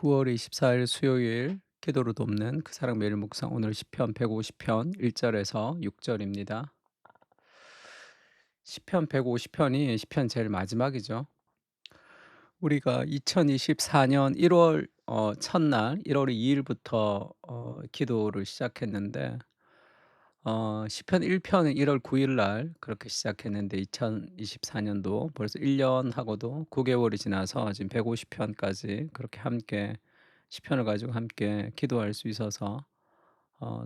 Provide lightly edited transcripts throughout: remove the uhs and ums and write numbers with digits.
9월 24일 수요일 기도로 돕는 그 사랑 매일 묵상 오늘 시편 150편 1절에서 6절입니다. 시편 150편이 시편 제일 마지막이죠. 우리가 2024년 1월 첫날 1월 2일부터 기도를 시작했는데 시편 1편은 1월 9일 날 그렇게 시작했는데 2024년도 벌써 1년 하고도 9개월이 지나서 지금 150편까지 그렇게 함께 시편을 가지고 함께 기도할 수 있어서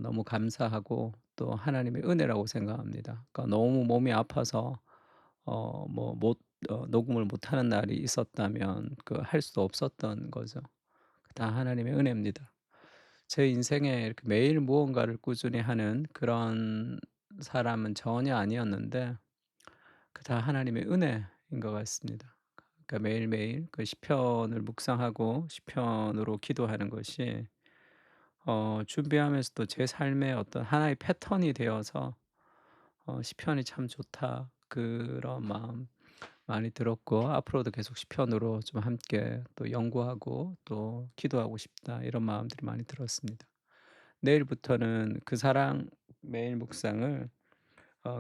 너무 감사하고 또 하나님의 은혜라고 생각합니다. 그러니까 너무 몸이 아파서 뭐 못 녹음을 못하는 날이 있었다면 그 할 수도 없었던 거죠. 다 하나님의 은혜입니다. 제 인생에 이렇게 매일 무언가를 꾸준히 하는 그런 사람은 전혀 아니었는데 그 다 하나님의 은혜인 것 같습니다. 그러니까 매일매일 그 시편을 묵상하고 시편으로 기도하는 것이 준비하면서도 제 삶의 어떤 하나의 패턴이 되어서 '시편이 참 좋다.' 그런 마음 많이 들었고 '앞으로도 계속 시편으로 좀 함께 또 연구하고 또 기도하고 싶다.' 이런 마음들이 많이 들었습니다. 내일부터는 그 사랑 매일 묵상을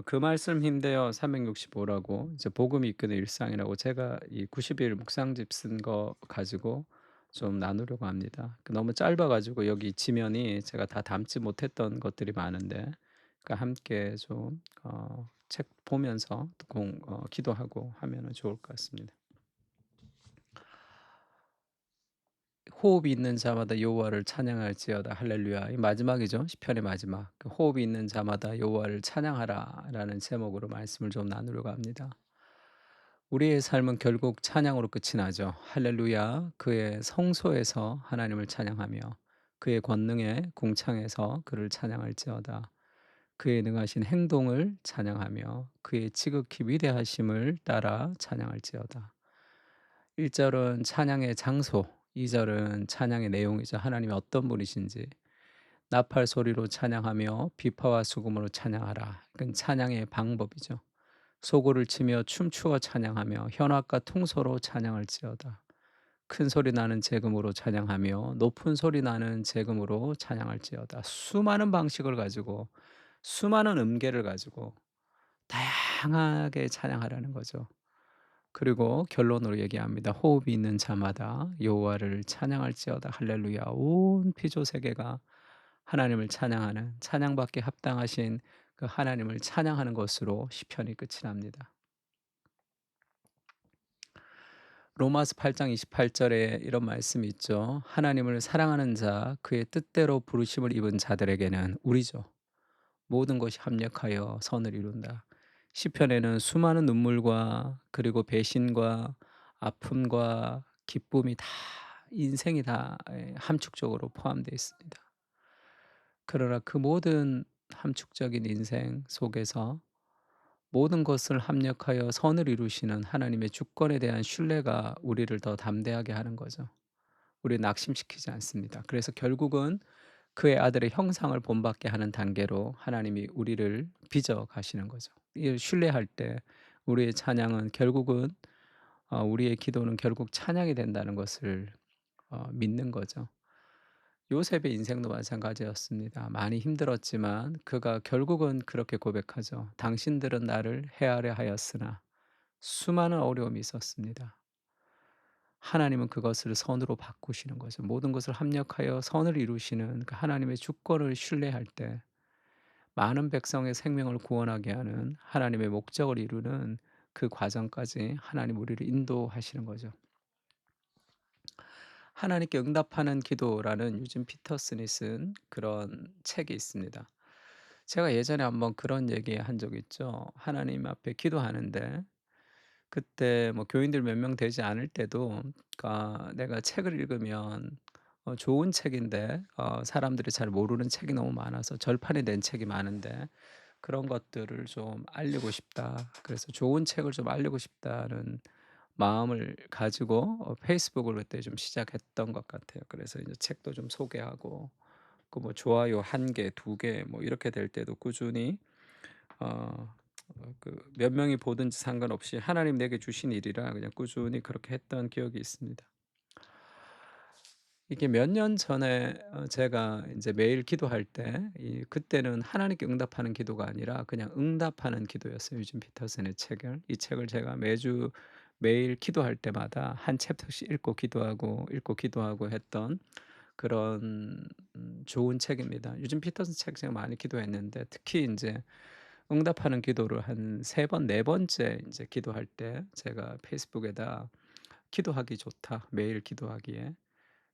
그 말씀 힘대어 365 라고 이제 복음이 이끄는 일상이라고 제가 이 90일 묵상집 쓴 거 가지고 좀 나누려고 합니다. 너무 짧아 가지고 여기 지면이 제가 다 담지 못했던 것들이 많은데 함께 좀 책 보면서 기도하고 하면은 좋을 것 같습니다. 호흡이 있는 자마다 여호와를 찬양할지어다 할렐루야. 이 마지막이죠. 시편의 마지막. 호흡이 있는 자마다 여호와를 찬양하라라는 제목으로 말씀을 좀 나누려고 합니다. 우리의 삶은 결국 찬양으로 끝이 나죠. 할렐루야. 그의 성소에서 하나님을 찬양하며 그의 권능의 궁창에서 그를 찬양할지어다. 그의 능하신 행동을 찬양하며 그의 지극히 위대하심을 따라 찬양할지어다. 1절은 찬양의 장소, 2절은 찬양의 내용이죠. 하나님이 어떤 분이신지. 나팔 소리로 찬양하며 비파와 수금으로 찬양하라. 그건 찬양의 방법이죠. 소고를 치며 춤추어 찬양하며 현악과 통소로 찬양할지어다. 큰 소리 나는 재금으로 찬양하며 높은 소리 나는 재금으로 찬양할지어다. 수많은 방식을 가지고 수많은 음계를 가지고 다양하게 찬양하라는 거죠. 그리고 결론으로 얘기합니다. 호흡이 있는 자마다 여호와를 찬양할지어다. 할렐루야. 온 피조 세계가 하나님을 찬양하는 찬양받기 합당하신 그 하나님을 찬양하는 것으로 시편이 끝이 납니다. 로마서 8장 28절에 이런 말씀이 있죠. 하나님을 사랑하는 자 그의 뜻대로 부르심을 입은 자들에게는 우리죠. 모든 것이 합력하여 선을 이룬다. 시편에는 수많은 눈물과 그리고 배신과 아픔과 기쁨이 다 인생이 다 함축적으로 포함되어 있습니다. 그러나 그 모든 함축적인 인생 속에서 모든 것을 합력하여 선을 이루시는 하나님의 주권에 대한 신뢰가 우리를 더 담대하게 하는 거죠. 우리를 낙심시키지 않습니다. 그래서 결국은 그의 아들의 형상을 본받게 하는 단계로 하나님이 우리를 빚어 가시는 거죠. 이 신뢰할 때 우리의 찬양은 결국은 우리의 기도는 결국 찬양이 된다는 것을 믿는 거죠. 요셉의 인생도 마찬가지였습니다. 많이 힘들었지만 그가 결국은 그렇게 고백하죠. 당신들은 나를 해하려 하였으나 수많은 어려움이 있었습니다. 하나님은 그것을 선으로 바꾸시는 거죠. 모든 것을 합력하여 선을 이루시는 그 하나님의 주권을 신뢰할 때 많은 백성의 생명을 구원하게 하는 하나님의 목적을 이루는 그 과정까지 하나님 우리를 인도하시는 거죠. 하나님께 응답하는 기도라는 유진 피터슨이 쓴 그런 책이 있습니다. 제가 예전에 한번 그런 얘기한 적 있죠. 하나님 앞에 기도하는데 그때 뭐 교인들 몇 명 되지 않을 때도 내가 책을 읽으면 좋은 책인데 사람들이 잘 모르는 책이 너무 많아서 절판이 된 책이 많은데 그런 것들을 좀 알리고 싶다. 그래서 좋은 책을 좀 알리고 싶다는 마음을 가지고 페이스북을 그때 좀 시작했던 것 같아요. 그래서 이제 책도 좀 소개하고 그 뭐 좋아요 1 개, 2개 뭐 이렇게 될 때도 꾸준히 어 그 몇 명이 보든지 상관없이 하나님 내게 주신 일이라 그냥 꾸준히 그렇게 했던 기억이 있습니다. 이게 몇 년 전에 제가 인제 매일 기도할 때 그때는 하나님께 응답하는 기도가 아니라 그냥 응답하는 기도였어요. 유진 피터슨의 책을. 이 책을 제가 매주 매일 기도할 때마다 한 챕터씩 읽고 기도하고 했던 그런 좋은 책입니다. 유진 피터슨 책 제가 많이 기도했는데 특히 인제 응답하는 기도를 한 3번 4 번째 인제 기도할 때 제가 페이스북에다 "기도하기 좋다. 매일 기도하기에."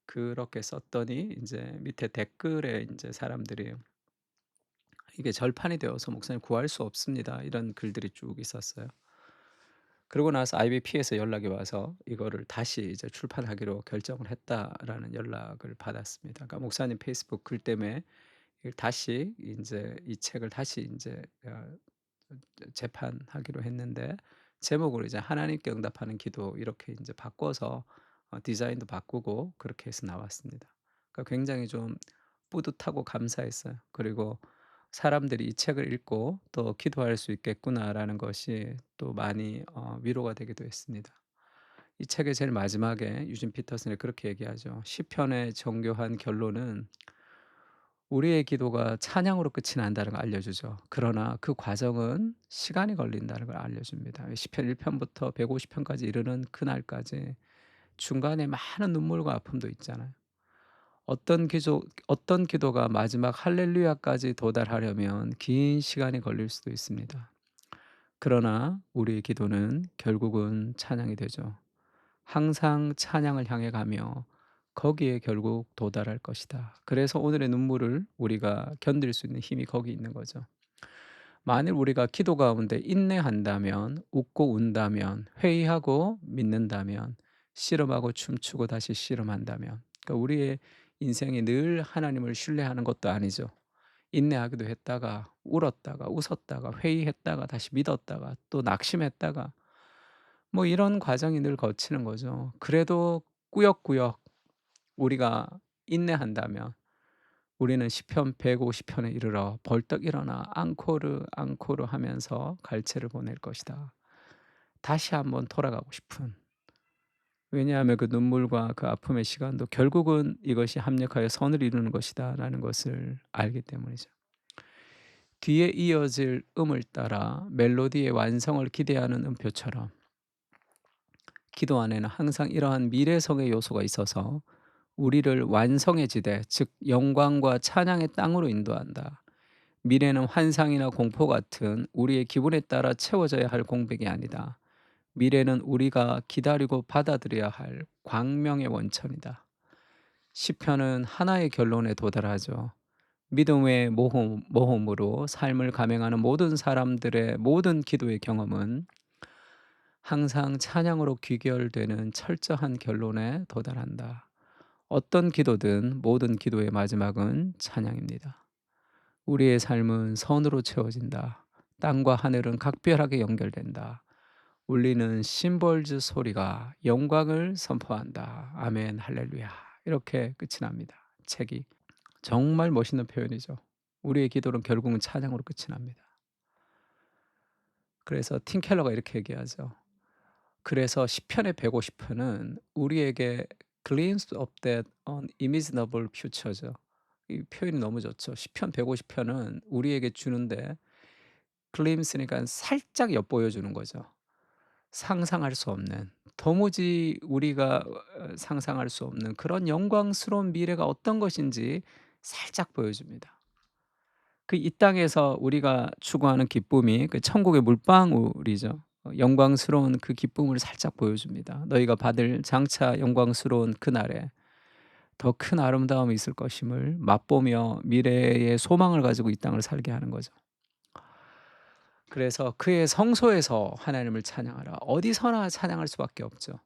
그렇게 썼더니 인제 밑에 댓글에 인제 사람들이 "이게 절판이 되어서 목사님 구할 수 없습니다." 이런 글들이 쭉 있었어요. 그러고 나서 IBP에서 연락이 와서 "이거를 다시 이제 출판하기로 결정을 했다."라는 연락을 받았습니다. 그러니까 목사님 페이스북 글 때문에 이걸 다시 인제 이 책을 다시 인제 재판하기로 했는데 제목을 이제 "하나님께 응답하는 기도." 이렇게 인제 바꿔서 디자인도 바꾸고 그렇게 해서 나왔습니다. 그러니까 굉장히 좀 뿌듯하고 감사했어요. 그리고 사람들이 이 책을 읽고 또 '기도할 수 있겠구나.'라는 것이 또 많이 위로가 되기도 했습니다. 이 책의 제일 마지막에 유진 피터슨이 그렇게 얘기하죠. 시편의 정교한 결론은 우리의 기도가 찬양으로 끝이 난다는 걸 알려주죠. 그러나 그 과정은 시간이 걸린다는 걸 알려줍니다. 시편 1 편부터 150 편까지 이르는 그날까지 중간에 많은 눈물과 아픔도 있잖아요. 어떤 기도가 마지막 할렐루야까지 도달하려면 긴 시간이 걸릴 수도 있습니다. 그러나 우리의 기도는 결국은 찬양이 되죠. 항상 찬양을 향해 가며 거기에 결국 도달할 것이다. 그래서 오늘의 눈물을 우리가 견딜 수 있는 힘이 거기 있는 거죠. 만일 우리가 기도 가운데 인내한다면, 웃고 운다면, 회의하고 믿는다면, 씨름하고 춤추고 다시 씨름한다면, 그러니까 우리의 인생이 늘 하나님을 신뢰하는 것도 아니죠. 인내하기도 했다가 울었다가 웃었다가 회의했다가 다시 믿었다가 또 낙심했다가 뭐 이런 과정이 늘 거치는 거죠. 그래도 꾸역꾸역 우리가 인내한다면 우리는 시편 150 편에 이르러 벌떡 일어나 앙코르 앙코르 하면서 갈채를 보낼 것이다. 다시 한번 돌아가고 싶은, 왜냐하면 그 눈물과 그 아픔의 시간도 결국은 이것이 합력하여 선을 이루는 것이다라는 것을 알기 때문이죠. 뒤에 이어질 음을 따라 멜로디의 완성을 기대하는 음표처럼 기도 안에는 항상 이러한 미래성의 요소가 있어서 우리를 완성의 지대, 즉 영광과 찬양의 땅으로 인도한다. 미래는 환상이나 공포 같은 우리의 기분에 따라 채워져야 할 공백이 아니다. 미래는 우리가 기다리고 받아들여야 할 광명의 원천이다. 시편은 하나의 결론에 도달하죠. 믿음의 모험으로 삶을 감행하는 모든 사람들의 모든 기도의 경험은 항상 찬양으로 귀결되는 철저한 결론에 도달한다. 어떤 기도든 모든 기도의 마지막은 찬양입니다. 우리의 삶은 선으로 채워진다. 땅과 하늘은 각별하게 연결된다. 울리는 심벌즈 소리가 영광을 선포한다. 아멘, 할렐루야. 이렇게 끝이 납니다. 책이. 정말 멋있는 표현이죠. 우리의 기도는 결국은 찬양으로 끝이 납니다. 그래서 팀 켈러가 이렇게 얘기하죠. 그래서 시편의 150 편은 우리에게 glimpse of that unimaginable future죠. 이 표현이 너무 좋죠. 시편 150 편은 우리에게 주는데 glimpse니까 살짝 엿보여 주는 거죠. 상상할 수 없는, 도무지 우리가 상상할 수 없는 그런 영광스러운 미래가 어떤 것인지 살짝 보여줍니다. 그 이 땅에서 우리가 추구하는 기쁨이 그 천국의 물방울이죠. 영광스러운 그 기쁨을 살짝 보여줍니다. 너희가 받을 장차 영광스러운 그날에 더 큰 아름다움이 있을 것임을 맛보며 미래의 소망을 가지고 이 땅을 살게 하는 거죠. 그래서 그의 성소에서 하나님을 찬양하라. 어디서나 찬양할 수밖에 없죠.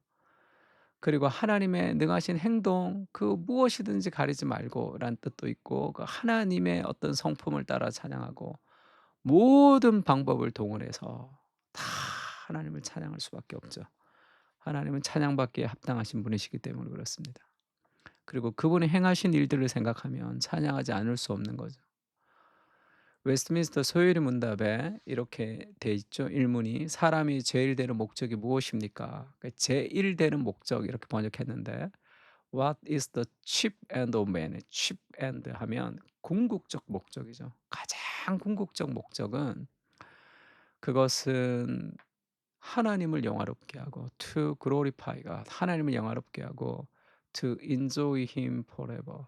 그리고 하나님의 능하신 행동 그 무엇이든지 가리지 말고란 뜻도 있고, 그 하나님의 어떤 성품을 따라 찬양하고 모든 방법을 동원해서 다 하나님을 찬양할 수밖에 없죠. 하나님은 찬양받기에 합당하신 분이시기 때문에 그렇습니다. 그리고 그분이 행하신 일들을 생각하면 찬양하지 않을 수 없는 거죠. 웨스트민스터 소요리 문답에 이렇게 돼 있죠. 일문이 "사람이 제일 되는 목적이 무엇입니까?" 그러니까 "제일 되는 목적." 이렇게 번역했는데 What is the chief end of man? chief end 하면 궁극적 목적이죠. 가장 궁극적 목적은 그것은 하나님을 영화롭게 하고 to glorify God 하나님을 영화롭게 하고 to enjoy him forever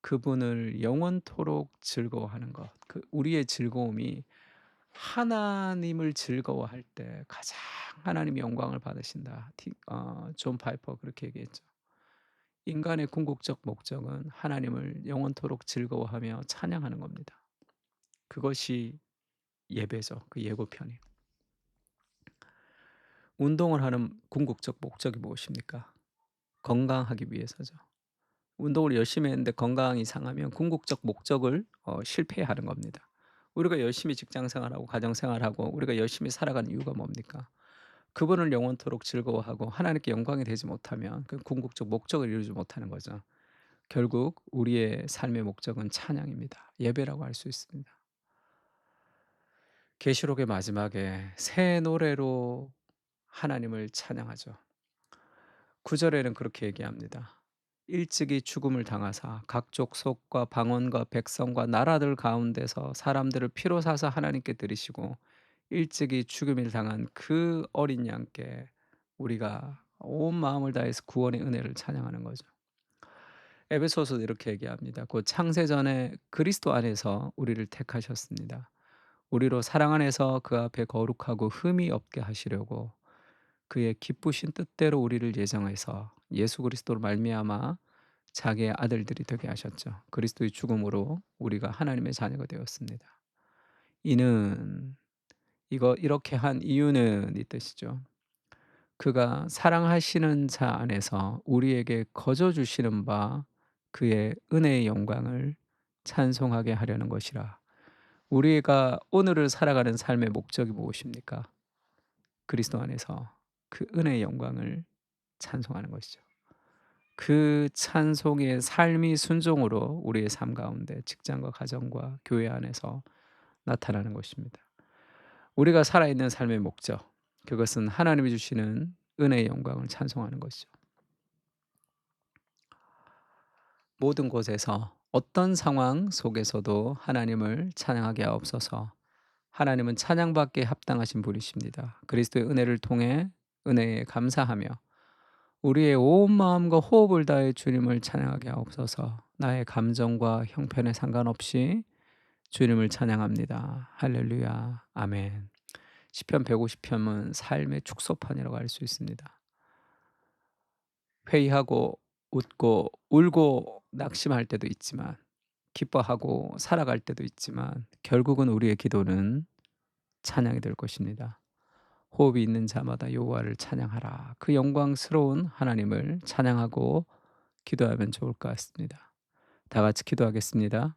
그분을 영원토록 즐거워하는 것. 그 우리의 즐거움이 하나님을 즐거워할 때 가장 하나님이 영광을 받으신다. 존 파이퍼 그렇게 얘기했죠. 인간의 궁극적 목적은 하나님을 영원토록 즐거워하며 찬양하는 겁니다. 그것이 예배죠. 그 예고편이. 운동을 하는 궁극적 목적이 무엇입니까? 건강하기 위해서죠. 운동을 열심히 했는데 건강이 상하면 궁극적 목적을 실패하는 겁니다. 우리가 열심히 직장 생활하고 가정 생활하고 우리가 열심히 살아가는 이유가 뭡니까? 그분을 영원토록 즐거워하고 하나님께 영광이 되지 못하면 그 궁극적 목적을 이루지 못하는 거죠. 결국 우리의 삶의 목적은 찬양입니다. 예배라고 할 수 있습니다. 계시록의 마지막에 새 노래로 하나님을 찬양하죠. 9절에는 그렇게 얘기합니다. 일찍이 죽음을 당하사 각 족속과 방언과 백성과 나라들 가운데서 사람들을 피로 사서 하나님께 드리시고 일찍이 죽음을 당한 그 어린 양께 우리가 온 마음을 다해서 구원의 은혜를 찬양하는 거죠. 에베소서도 이렇게 얘기합니다. 곧 창세전에 그리스도 안에서 우리를 택하셨습니다. 우리로 사랑 안에서 그 앞에 거룩하고 흠이 없게 하시려고 그의 기쁘신 뜻대로 우리를 예정해서 예수 그리스도로 말미암아 자기의 아들들이 되게 하셨죠. 그리스도의 죽음으로 우리가 하나님의 자녀가 되었습니다. 이는 이거 이렇게 한 이유는 이 뜻이죠. 그가 사랑하시는 자 안에서 우리에게 거저 주시는 바 그의 은혜의 영광을 찬송하게 하려는 것이라. 우리가 오늘을 살아가는 삶의 목적이 무엇입니까? 그리스도 안에서 그 은혜의 영광을 찬송하는 것이죠. 그 찬송의 삶이 순종으로 우리의 삶 가운데 직장과 가정과 교회 안에서 나타나는 것입니다. 우리가 살아있는 삶의 목적, 그것은 하나님이 주시는 은혜의 영광을 찬송하는 것이죠. 모든 곳에서 어떤 상황 속에서도 하나님을 찬양하게 하옵소서. 하나님은 찬양받기에 합당하신 분이십니다. 그리스도의 은혜를 통해 은혜에 감사하며 우리의 온 마음과 호흡을 다해 주님을 찬양하게 하옵소서. 나의 감정과 형편에 상관없이 주님을 찬양합니다. 할렐루야. 아멘. 시편 150편은 삶의 축소판이라고 할 수 있습니다. 회의하고 웃고 울고 낙심할 때도 있지만 기뻐하고 살아갈 때도 있지만 결국은 우리의 기도는 찬양이 될 것입니다. 호흡이 있는 자마다 여호와를 찬양하라. 그 영광스러운 하나님을 찬양하고 기도하면 좋을 것 같습니다. 다 같이 기도하겠습니다.